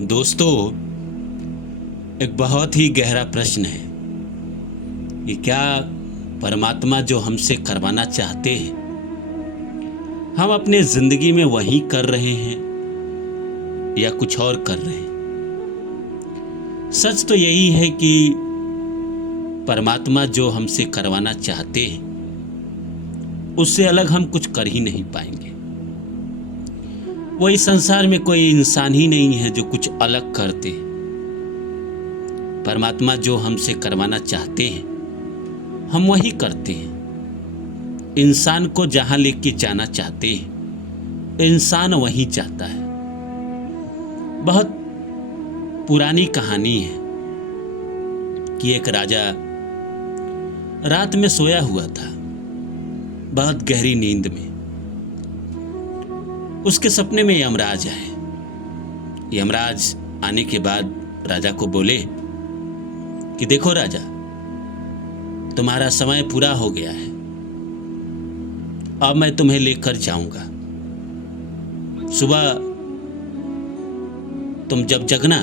दोस्तों, एक बहुत ही गहरा प्रश्न है कि क्या परमात्मा जो हमसे करवाना चाहते हैं हम अपने ज़िंदगी में वही कर रहे हैं या कुछ और कर रहे हैं। सच तो यही है कि परमात्मा जो हमसे करवाना चाहते हैं उससे अलग हम कुछ कर ही नहीं पाएंगे। वो इस संसार में कोई इंसान ही नहीं है जो कुछ अलग करते। परमात्मा जो हमसे करवाना चाहते हैं हम वही करते हैं। इंसान को जहां लेके जाना चाहते हैं इंसान वहीं जाता है। बहुत पुरानी कहानी है कि एक राजा रात में सोया हुआ था, बहुत गहरी नींद में। उसके सपने में यमराज आए। यमराज आने के बाद राजा को बोले कि देखो राजा, तुम्हारा समय पूरा हो गया है, अब मैं तुम्हें लेकर जाऊंगा। सुबह तुम जब जगना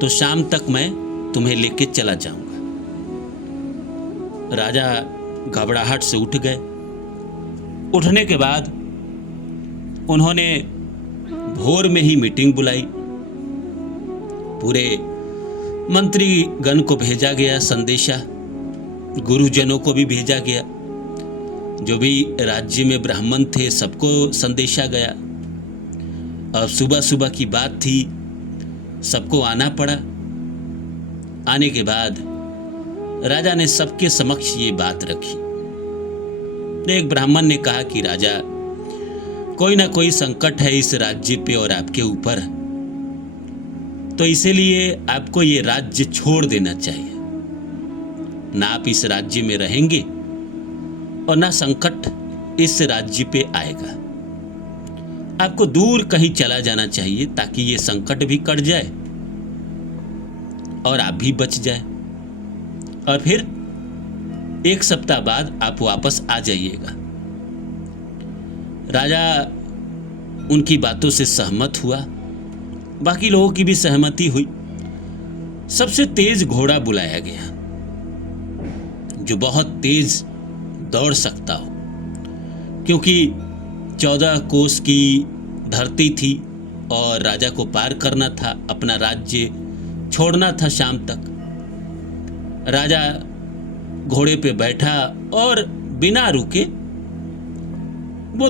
तो शाम तक मैं तुम्हें लेके चला जाऊंगा। राजा घबराहट से उठ गए। उठने के बाद उन्होंने भोर में ही मीटिंग बुलाई। पूरे मंत्री गण को भेजा गया संदेशा, गुरुजनों को भी भेजा गया, जो भी राज्य में ब्राह्मण थे सबको संदेशा गया। अब सुबह सुबह की बात थी, सबको आना पड़ा। आने के बाद राजा ने सबके समक्ष ये बात रखी। एक ब्राह्मण ने कहा कि राजा, कोई ना कोई संकट है इस राज्य पे और आपके ऊपर, तो इसीलिए आपको ये राज्य छोड़ देना चाहिए। ना आप इस राज्य में रहेंगे और ना संकट इस राज्य पे आएगा। आपको दूर कहीं चला जाना चाहिए ताकि ये संकट भी कट जाए और आप भी बच जाए, और फिर एक सप्ताह बाद आप वापस आ जाइएगा। राजा उनकी बातों से सहमत हुआ, बाकी लोगों की भी सहमति हुई। सबसे तेज घोड़ा बुलाया गया जो बहुत तेज दौड़ सकता हो, क्योंकि 14 कोस की धरती थी और राजा को पार करना था, अपना राज्य छोड़ना था शाम तक। राजा घोड़े पे बैठा और बिना रुके वो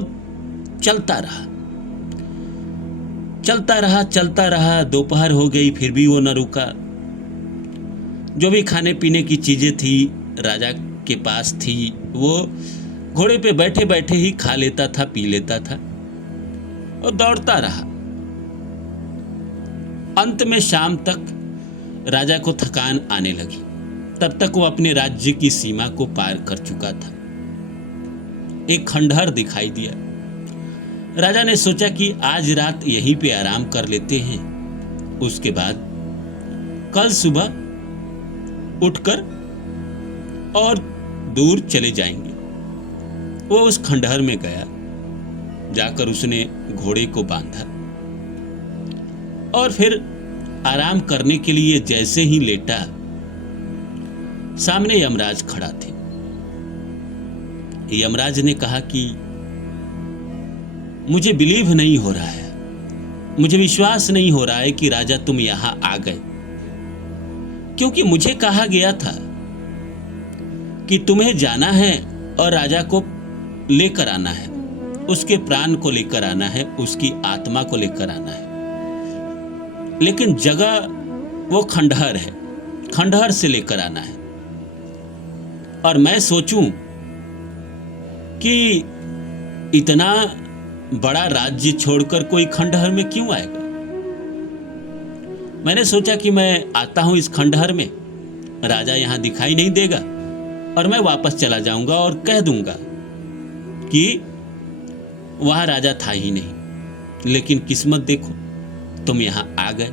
चलता रहा। दोपहर हो गई फिर भी वो न रुका। जो भी खाने पीने की चीजें थी राजा के पास थी, वो घोड़े पे बैठे बैठे ही खा लेता था, पी लेता था और दौड़ता रहा। अंत में शाम तक राजा को थकान आने लगी। तब तक वो अपने राज्य की सीमा को पार कर चुका था। एक खंडहर दिखाई दिया। राजा ने सोचा कि आज रात यहीं पे आराम कर लेते हैं, उसके बाद कल सुबह उठकर और दूर चले जाएंगे। वो उस खंडहर में गया। जाकर उसने घोड़े को बांधा और फिर आराम करने के लिए जैसे ही लेटा, सामने यमराज खड़ा थे। यमराज ने कहा कि मुझे बिलीव नहीं हो रहा है, मुझे विश्वास नहीं हो रहा है कि राजा तुम यहां आ गए, क्योंकि मुझे कहा गया था कि तुम्हें जाना है और राजा को लेकर आना है, उसके प्राण को लेकर आना है, उसकी आत्मा को लेकर आना है। लेकिन जगह वो खंडहर है, खंडहर से लेकर आना है। और मैं सोचूं कि इतना बड़ा राज्य छोड़कर कोई खंडहर में क्यों आएगा। मैंने सोचा कि मैं आता हूं इस खंडहर में, राजा यहां दिखाई नहीं देगा और मैं वापस चला जाऊंगा और कह दूंगा कि वहां राजा था ही नहीं। लेकिन किस्मत देखो, तुम यहां आ गए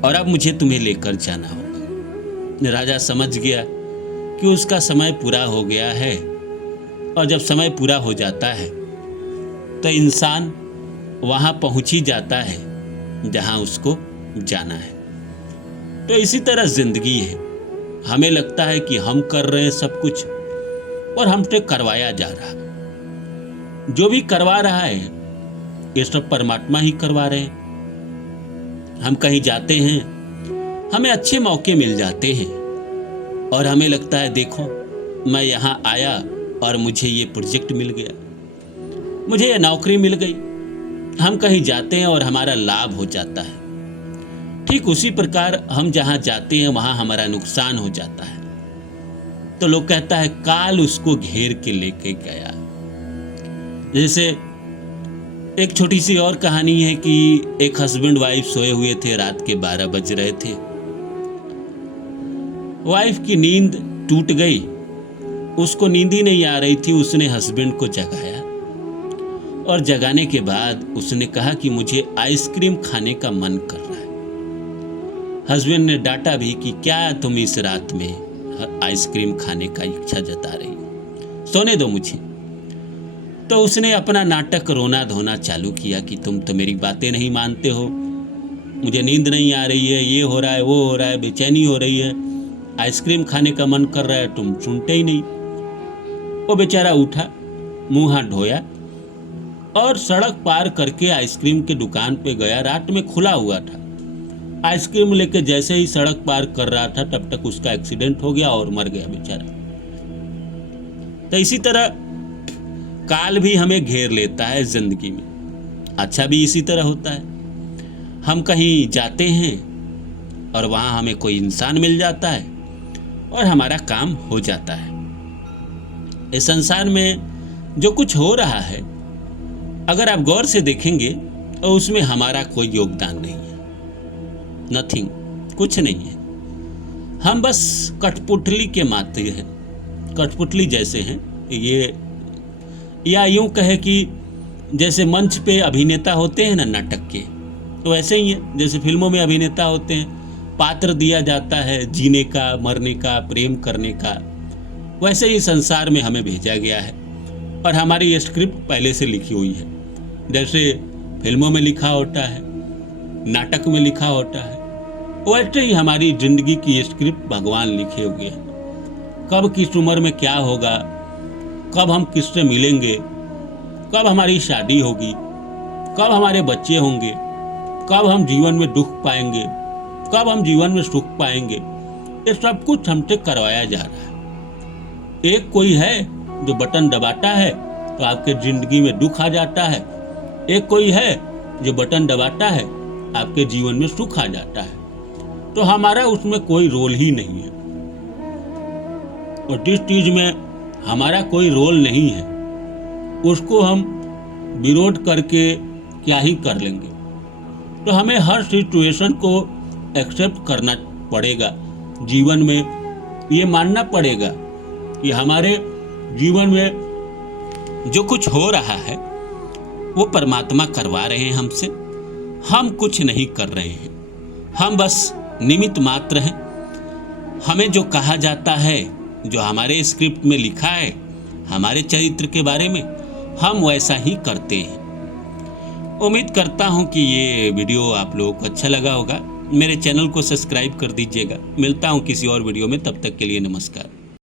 और अब मुझे तुम्हें लेकर जाना होगा। राजा समझ गया कि उसका समय पूरा हो गया है, और जब समय पूरा हो जाता है तो इंसान वहां पहुंच ही जाता है जहां उसको जाना है। तो इसी तरह जिंदगी है, हमें लगता है कि हम कर रहे हैं सब कुछ और हमसे करवाया जा रहा है। जो भी करवा रहा है ये सब परमात्मा ही करवा रहे हैं। हम कहीं जाते हैं, हमें अच्छे मौके मिल जाते हैं और हमें लगता है देखो मैं यहाँ आया और मुझे ये प्रोजेक्ट मिल गया, मुझे ये नौकरी मिल गई। हम कहीं जाते हैं और हमारा लाभ हो जाता है। ठीक उसी प्रकार हम जहाँ जाते हैं वहाँ हमारा नुकसान हो जाता है। तो लोग कहता है काल उसको घेर के लेके गया। जैसे एक छोटी सी और कहानी है कि एक हस्बैंड वाइफ सोए हुए थे, रात के 12 बज रहे थे। वाइफ की नींद टूट गई, उसको नींद ही नहीं आ रही थी। उसने हस्बैंड को जगाया और जगाने के बाद उसने कहा कि मुझे आइसक्रीम खाने का मन कर रहा है। हस्बैंड ने डांटा भी कि क्या तुम इस रात में आइसक्रीम खाने का इच्छा जता रही हो, सोने दो मुझे। तो उसने अपना नाटक रोना धोना चालू किया कि तुम तो मेरी बातें नहीं मानते हो, मुझे नींद नहीं आ रही है, ये हो रहा है वो हो रहा है, बेचैनी हो रही है, आइसक्रीम खाने का मन कर रहा है, तुम सुनते ही नहीं। वो बेचारा उठा, मुंह हाथ धोया और सड़क पार करके आइसक्रीम के दुकान पे गया। रात में खुला हुआ था। आइसक्रीम लेके जैसे ही सड़क पार कर रहा था तब तक उसका एक्सीडेंट हो गया और मर गया बेचारा। तो इसी तरह काल भी हमें घेर लेता है जिंदगी में। अच्छा भी इसी तरह होता है, हम कहीं जाते हैं और वहाँ हमें कोई इंसान मिल जाता है और हमारा काम हो जाता है। इस संसार में जो कुछ हो रहा है अगर आप गौर से देखेंगे तो उसमें हमारा कोई योगदान नहीं है, नथिंग, कुछ नहीं है। हम बस कठपुतली के मात्र हैं, कठपुतली जैसे हैं ये, या यूं कहे कि जैसे मंच पे अभिनेता होते हैं ना नाटक के, तो वैसे ही है। जैसे फिल्मों में अभिनेता होते हैं, पात्र दिया जाता है जीने का, मरने का, प्रेम करने का, वैसे ही संसार में हमें भेजा गया है और हमारी ये स्क्रिप्ट पहले से लिखी हुई है। जैसे फिल्मों में लिखा होता है, नाटक में लिखा होता है, वैसे ही हमारी जिंदगी की ये स्क्रिप्ट भगवान लिखे हुए हैं। कब किस उम्र में क्या होगा, कब हम किससे मिलेंगे, कब हमारी शादी होगी, कब हमारे बच्चे होंगे, कब हम जीवन में दुख पाएंगे, कब हम जीवन में सुख पाएंगे, ये सब कुछ हमसे करवाया जा रहा है। एक कोई है जो बटन दबाता है तो आपके जिंदगी में दुख आ जाता है, एक कोई है जो बटन दबाता है आपके जीवन में सुख आ जाता है। तो हमारा उसमें कोई रोल ही नहीं है, और जिस चीज में हमारा कोई रोल नहीं है उसको हम विरोध करके क्या ही कर लेंगे। तो हमें हर सिचुएशन को एक्सेप्ट करना पड़ेगा। जीवन में ये मानना पड़ेगा कि हमारे जीवन में जो कुछ हो रहा है वो परमात्मा करवा रहे हैं हमसे, हम कुछ नहीं कर रहे हैं, हम बस निमित्त मात्र हैं। हमें जो कहा जाता है, जो हमारे स्क्रिप्ट में लिखा है हमारे चरित्र के बारे में, हम वैसा ही करते हैं। उम्मीद करता हूं कि ये वीडियो आप लोगों को अच्छा लगा होगा। मेरे चैनल को सब्सक्राइब कर दीजिएगा। मिलता हूं किसी और वीडियो में, तब तक के लिए नमस्कार।